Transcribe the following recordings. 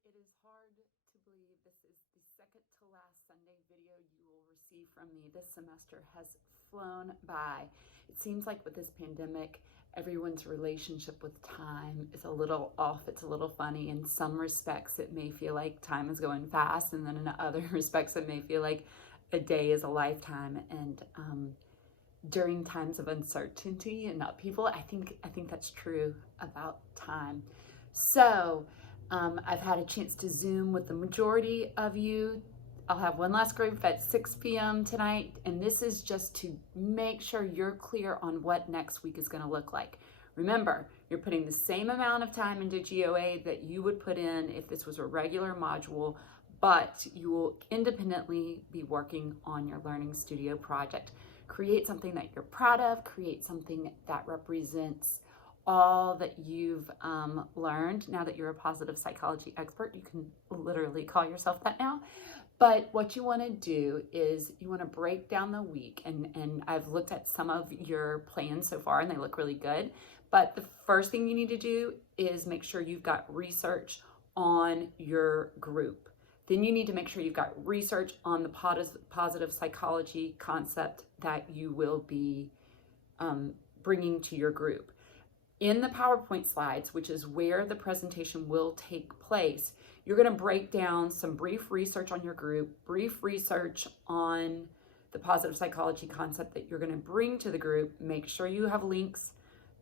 It is hard to believe this is the second to last Sunday video you will receive from me. This semester has flown by. It seems like with this pandemic, everyone's relationship with time is a little off. It's a little funny. In some respects, it may feel like time is going fast, and then in other respects, it may feel like a day is a lifetime. And during times of uncertainty and upheaval, I think that's true about time. So I've had a chance to Zoom with the majority of you. I'll have one last group at 6 p.m. tonight, and this is just to make sure you're clear on what next week is going to look like. Remember, you're putting the same amount of time into GOA that you would put in if this was a regular module, but you will independently be working on your Learning Studio project. Create something that you're proud of, create something that represents all that you've learned. Now that you're a positive psychology expert, you can literally call yourself that now. But what you want to do is you want to break down the week, and I've looked at some of your plans so far and they look really good. But the first thing you need to do is make sure you've got research on your group. Then you need to make sure you've got research on the positive psychology concept that you will be bringing to your group. In the PowerPoint slides, which is where the presentation will take place, you're going to break down some brief research on your group, brief research on the positive psychology concept that you're going to bring to the group. Make sure you have links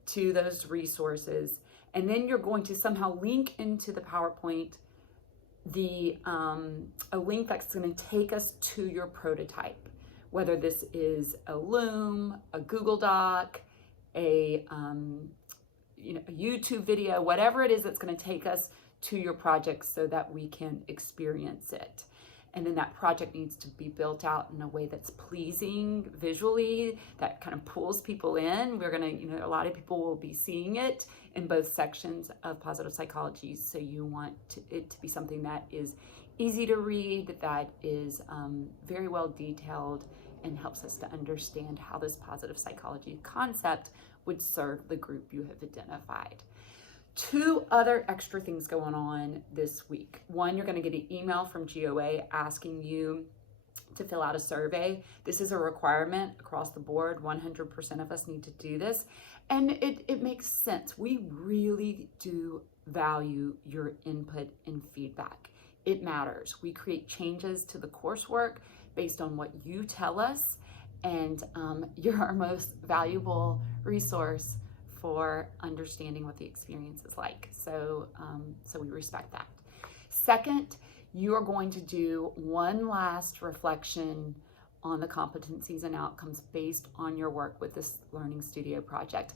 to those resources. And then you're going to somehow link into the PowerPoint a link that's going to take us to your prototype, whether this is a Loom, a Google Doc, a YouTube video, whatever it is that's going to take us to your project so that we can experience it. And then that project needs to be built out in a way that's pleasing visually, that kind of pulls people in. We're going to, a lot of people will be seeing it in both sections of positive psychology. So you want it to be something that is easy to read, that is very well detailed, and helps us to understand how this positive psychology concept would serve the group you have identified. Two other extra things going on this week. One, you're going to get an email from GOA asking you to fill out a survey. This is a requirement across the board. 100% of us need to do this. And it makes sense. We really do value your input and feedback. It matters. We create changes to the coursework based on what you tell us, and you're our most valuable resource for understanding what the experience is like. So we respect that. Second, you are going to do one last reflection on the competencies and outcomes based on your work with this Learning Studio project.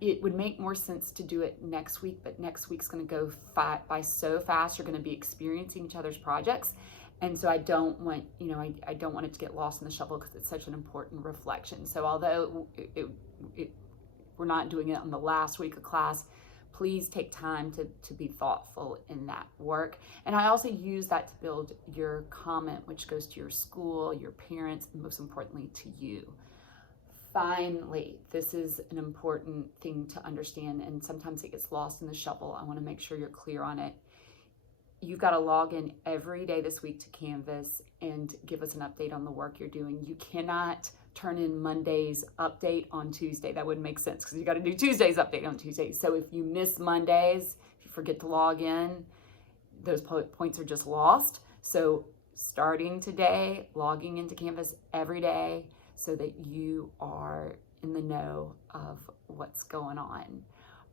It would make more sense to do it next week, but next week's going to go by so fast. You're going to be experiencing each other's projects. And so I don't want, I don't want it to get lost in the shuffle because it's such an important reflection. So although we're not doing it on the last week of class, please take time to be thoughtful in that work. And I also use that to build your comment, which goes to your school, your parents, and most importantly to you. Finally, this is an important thing to understand, and sometimes it gets lost in the shuffle. I want to make sure you're clear on it. You've got to log in every day this week to Canvas and give us an update on the work you're doing. You cannot turn in Monday's update on Tuesday. That wouldn't make sense because you got to do Tuesday's update on Tuesday. So if you miss Mondays, if you forget to log in, those points are just lost. So starting today, logging into Canvas every day so that you are in the know of what's going on.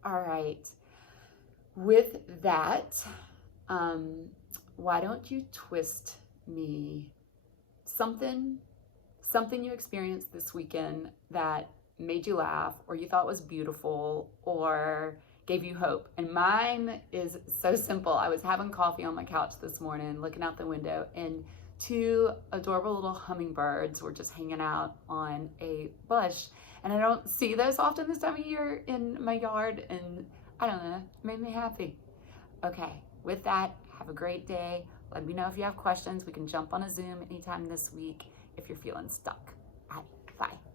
All right. With that, why don't you twist me something you experienced this weekend that made you laugh, or you thought was beautiful, or gave you hope. And mine is so simple. I was having coffee on my couch this morning, looking out the window, and two adorable little hummingbirds were just hanging out on a bush. And I don't see those often this time of year in my yard, and I don't know, it made me happy. Okay, with that, have a great day. Let me know if you have questions. We can jump on a Zoom anytime this week if you're feeling stuck. Bye.